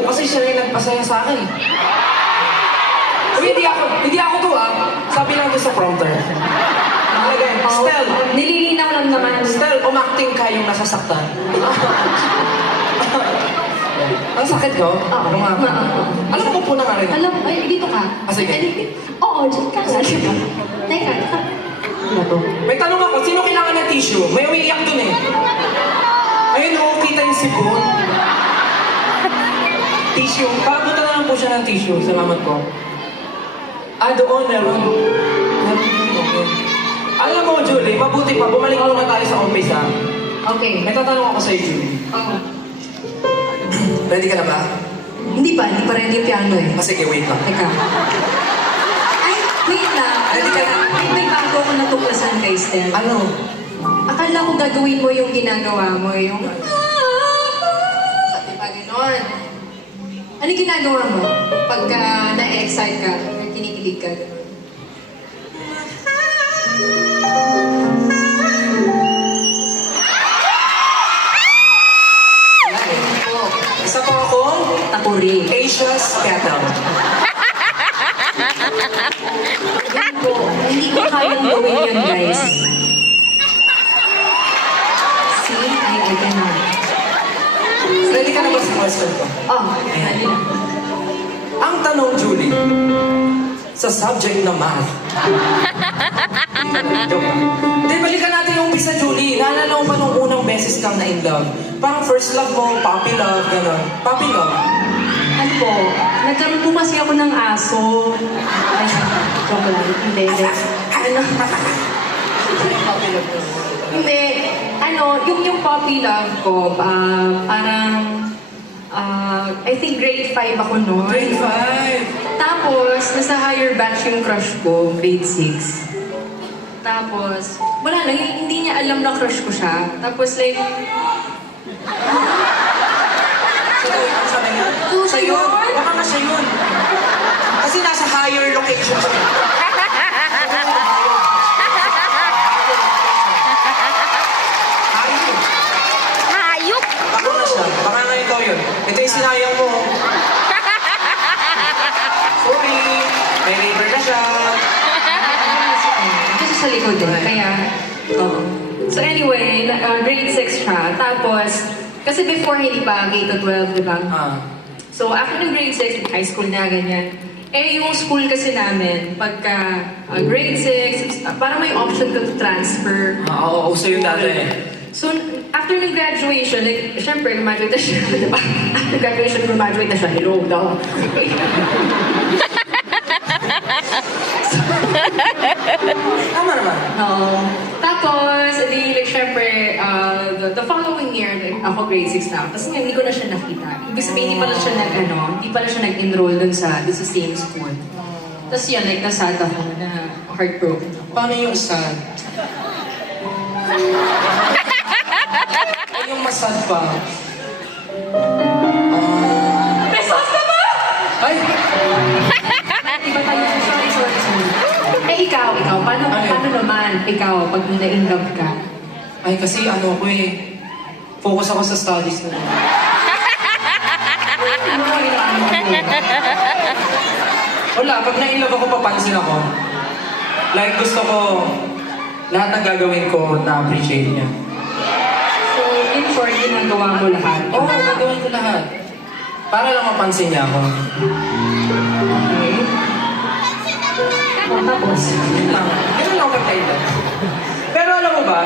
ko kasi siya yung nagpasaya sa akin. Uy, hindi ako to Sabi lang doon sa prompter. Nakalagay, Stel. Nililinaw lang naman. Stel, umacting ka yung nasasaktan. Ang sakit ko? Oo. Alam ko po na nga rin. Alam, ay, dito ka. Sige. Oo, dyan ka nga. Teka. Ano to? May tanong ako, sino kailangan ng tissue? May umiiyak dun eh. Ayun kita yung sipon. Tissue. Pakabutan na lang po siya ng tissue. Salamat po. Doon, meron. Alam mo, Julie, mabuti pa. Bumalik muna tayo sa umpisa. Okay. May tatanong ako sa'yo, Julie. Oo. Ready ka na ba? Hindi pa ready yung piano eh. Sige, wait lang. Teka. Ay, wait lang. Ready ka na? May bago ko natuklasan kay Stel. Ano? Akala ko gagawin mo yung ginagawa mo, yung... Diba ganon? Ano ginagawa mo? Pagka na-excite ka, or kinikilig ka, ganon? Isa po akong Takuri. Asia's Cattle. Hindi ko kayang gawin yun, guys. See? I cannot. Ready ka na ba sa question ko? Ready na. Ang tanong, Julie, sa subject na math. Hindi, balikan natin yung umpisa, Julie. Naalala mo pa nung unang beses kang na-in love? Parang first love mo, puppy love, gano'n. Puppy love. Ano po? Nagkaroon po kasi ako ng aso. Ay, joke lang. Hindi. Ano? Puppy love mo. Hindi. Ano, yung puppy love ko, parang, I think grade 5 ako noon. Grade 5. Tapos, nasa higher batch yung crush ko, grade 6. Tapos, wala lang, hindi niya alam na crush ko siya. Tapos like, Ang sabi niya? Oo, Siya siya yun? yun. Baka nga siya yun. Kasi nasa higher location siya. Hayop. Hayop! Ako na siya. Baka nga ikaw yun. Ito yung sinayang mo. Sorry. May labor na siya. kasi sa likod din. Kaya, oo. So anyway, grade 6 siya. Tapos, kasi before hindi pa K-12, di ba? So after ng grade 6, high school na, ganyan. Yung school kasi namin, pagka grade 6, parang may option ka to transfer. Oo, uso yun dati. So, after ng graduation, like, syempre, graduate na siya, di ba? After graduation, graduate na siya, hello daw. Tama naman. Tapos, edi, like, syempre, the following year, like, ako grade 6 na. Tapos hindi ko na siya nakita. Ibig sabihin, hindi pala siya nag-enroll dun sa same school. Tapos yun, like, nasad ako na heartbroken ako. Paano yung sad? Ay, yung masad pa. May sauce na ba? Ay! Iba tayo. Sorry. Ikaw, paano naman, ikaw, pag na-in-love ka? Ay, kasi ano ko focus ako sa studies na. Wala, pag na-in-love ako, papansin ako. Like, gusto ko, lahat ng gagawin ko, na-appreciate niya. So, in short, ginagawa mo lahat? Oo, gagawin ko lahat. Para lang mapansin niya ako. Okay. Tapos? Ganun lang ako pagkailan. Pero alam mo ba,